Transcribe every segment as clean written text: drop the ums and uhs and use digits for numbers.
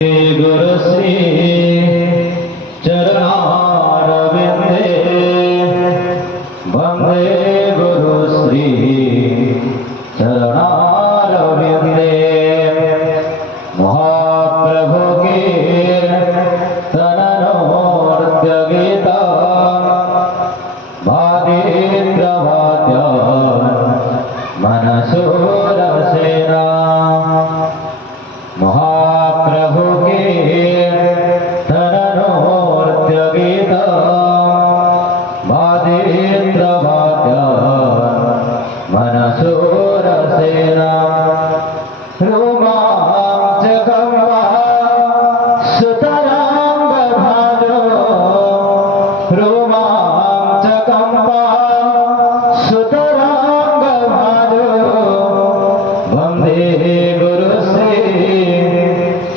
गुरु श्री चरणारविंदे वंदे गुरु श्री चरणारविंदे महाप्रभु की तननोर्त्य गीता भादित्रवाद्य मनसूरसेना महाप्रभु के तननोर्त्य गीता भादित्रवाद्य मनसूरसेना रोमांचकम्वा सुतरांगभाजो रोमांचकम्वा सुतरांगभाजो वंदे गुरु श्री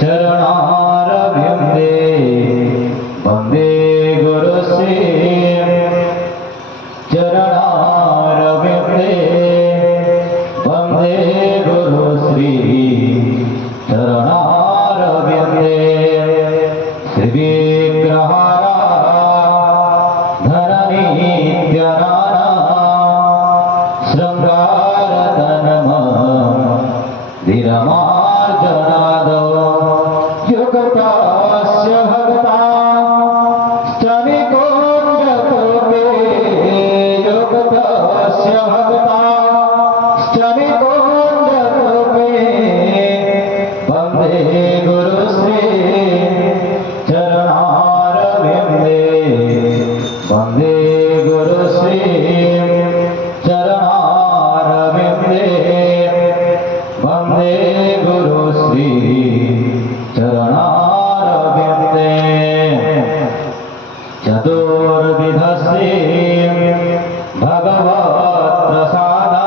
चरणारविंदे वंदे गुरु श्री चरणारविंदे वंदे गुरु श्री चरणारविंदे श्रीविग्रहारा धननित्यनाना शृंगारतनम धीरमार्जनादो युगतास्य भगता स्तनिकोण्डकोपे युगतास्य भगता स्तनिकोण्डकोपे वन्दे गुरु श्री चरणारविंदे वन्दे गुरु श्री चरणारविंदे वंदे गुरु श्री चरणारविंदे चतुर्विधस्य भगवत्प्रसादा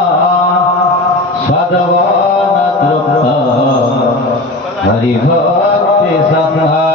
सद्वनतृप्त हरिभक्ति संघा